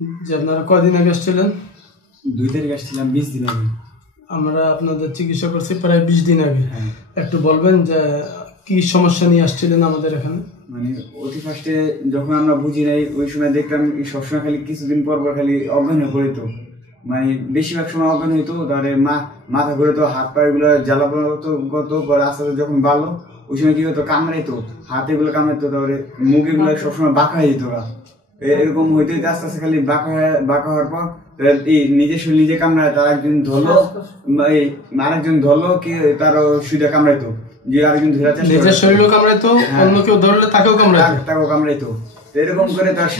যে আপনারা কদিন আগে আসছিলেন? 2 তারিখ আসছিলাম, 20 দিন আগে। আমরা আপনাদের চিকিৎসা করছি প্রায় 20 দিন আগে। একটু বলবেন যে কি সমস্যা নিয়ে আসছিলেন আমাদের এখানে? মানে অতি ফার্স্টে যখন আমরা বুঝি নাই ওই সময় দেখতাম সবসময় খালি কিছুদিন পর পর খালি অজ্ঞান হয়ে পড়িত, মানে বেশিরভাগ সময় অজ্ঞান হইতো। তারপরে মাথা ঘুরে তো, হাত পা এগুলো জ্বালা করতো। পরে আস্তে আস্তে যখন ভালো ওই সময় কি হতো, কামড়াইতো, হাত এগুলো কামড়াইতো, তারপরে মুখ এগুলো সবসময় বাঁকা হয়ে যেত। এরকম হইতে হইতে আস্তে আস্তে খালি বাঁকা হওয়ার পর নিজের শরীর নিজে কামড়ায়। তার একজন ধরলো, আরেকজন ধরলো কি তার সুইটা কামড়াইতো, যে আরেকজন ধরে নিজের শরীরও কামড়াইতো, অন্য কেউ ধরলে তাকেও কামড়াইতো। এরকম করে তার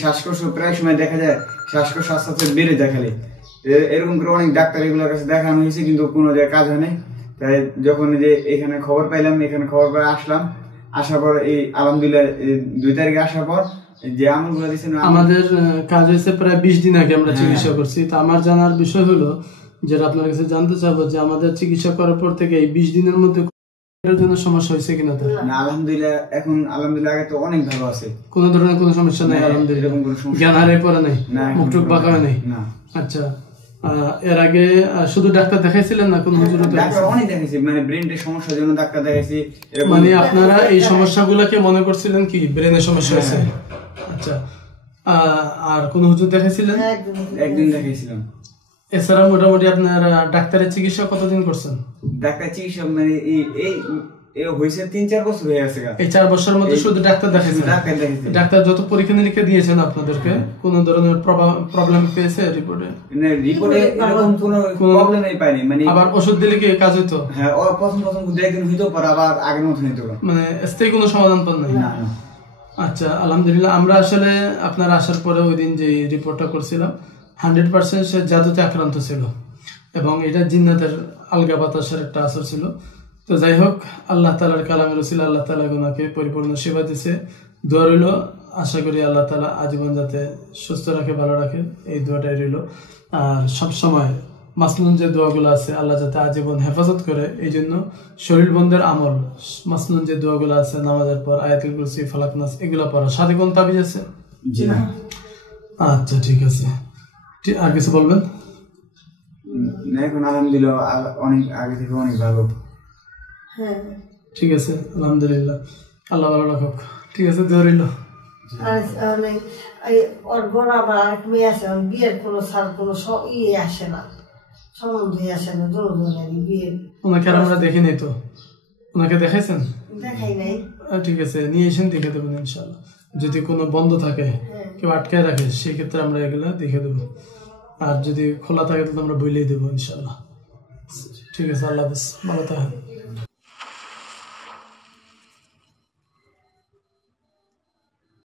শ্বাসকষ্ট প্রায় সময় দেখা যায় শ্বাসকষ্ট আস্তে আস্তে বেড়ে যায় খালি। এরকম করে অনেক ডাক্তার এগুলোর কাছে দেখানো হয়েছে, কিন্তু কোনো জায়গায় কাজ হয় নাই। তাই যখন যে এখানে খবর পাইলাম, এখানে খবর পেয়ে আসলাম। আসার পর এই আলহামদুলিল্লাহ 2 তারিখে আসার পর যে আমলগুলো দিয়েছেন, আমাদের কাজ হয়েছে প্রায় 20 দিন আগে আমরা চিকিৎসা করছি। তো আমার জানার বিষয় হলো, যেটা আপনার কাছে জানতে চাবো, যে আমাদের চিকিৎসা করার পর থেকে এই 20 দিনের মধ্যে জন্য সমস্যা হয়েছে কিনা? না আলহামদুলিল্লাহ, এখন আলহামদুলিল্লাহ আগে তো অনেক ভালো আছে, কোনো ধরনের কোনো সমস্যা নাই আলহামদুলিল্লাহ। জ্ঞান হারিয়ে পড়ে নাই, মুখটুক বাঁকা হয় নাই? আচ্ছা, এর আগে শুধু ডাক্তার দেখাইছিলেন না কোনো হুজুর? ডাক্তার অনেক দেখাইছি, মানে ব্রেনের সমস্যার জন্য ডাক্তার দেখাইছি। মানে আপনারা এই সমস্যাগুলোকে মনে করছিলেন কি ব্রেনের সমস্যা আছে? আচ্ছা, আর কোন হুজুর দেখাইছিলেন? একদিন দেখাইছিলাম। এছাড়া মোটামুটি আপনার ডাক্তারের চিকিৎসা কতদিন করছেন? ডাক্তার চিকিৎসা মানে এই হয়েছে 3-4 বছর হয়ে গেছে। এই 4 বছরের মধ্যে শুধু ডাক্তার দেখাইছেন? ডাক্তার যত পরীক্ষা নিরীক্ষা দিয়েছেন আপনাদেরকে, কোন ধরনের প্রবলেম পেয়েছে রিপোর্টে? না, রিপোর্টে এরকম কোনো প্রবলেমই পাইনি। মানে আবার ওষুধ দিলে কি কাজ হইতো? হ্যাঁ, প্রথম 2 একদিন হইতো, পর আবার আগের মতো হইতো। মানে স্থায়ী কোনো সমাধান পান নাই? না। আচ্ছা, আলহামদুলিল্লাহ। আমরা আসলে আপনার আসার পরে ওই দিন যে রিপোর্টটা করছিলাম 100% সে জাদুতে আক্রান্ত ছিল, এবং এটা জিন্নাতের আলগা বাতাসের একটা আসর ছিল। তো যাই হোক, আল্লাহ তাআলার কালামের উসিলা আল্লাহ তাআলা ওনাকে পরিপূর্ণ সেবা দিয়েছে। দোয়া রইল, আশা করি আল্লাহ তাআলা আজীবন যাতে সুস্থ রাখে, ভালো রাখে, এই দোয়াটাই রইল। আর সবসময় মাসনুন যে দোয়াগুলো আছে, আল্লাহ যাতে আজীবন হেফাজত করে, এই জন্য শরীর বন্ধের আমল মাসনুন যে দোয়াগুলো আছে, নামাজের পর আয়াতুল কুরসি, ফালাক নাস এগুলো পড়া। সাথে কোন তাবিজ আছে? জি না। আচ্ছা, ঠিক আছে। আর কিছু বলবেন? না, এখন আলহামদুলিল্লাহ অনেক আগে থেকে অনেক ভালো। হ্যাঁ, ঠিক আছে, আলহামদুলিল্লাহ। আল্লাহ ভালো রাখুক। ঠিক আছে, দোয়া রইল। ওর বড় আবার আরেক মেয়ে আছে, বিয়ের কোনো সাল কোনো আসে না, সম্বন্ধই আসে না, বিয়ের। ওনাকে আর আমরা দেখিনি তো। ওনাকে দেখাইছেন? দেখাই নাই। ঠিক আছে, নিয়ে এসেন, দেখে দেবেন ইনশাল্লাহ। যদি কোনো বন্ধ থাকে, কেউ আটকায় রাখে, সেই ক্ষেত্রে আমরা এগুলো দেখে দেবো। আর যদি খোলা থাকে তো আমরা বইলেই দেবো ইনশাল্লাহ। ঠিক আছে, আল্লাহ হাফেজ, ভালো থাকেন।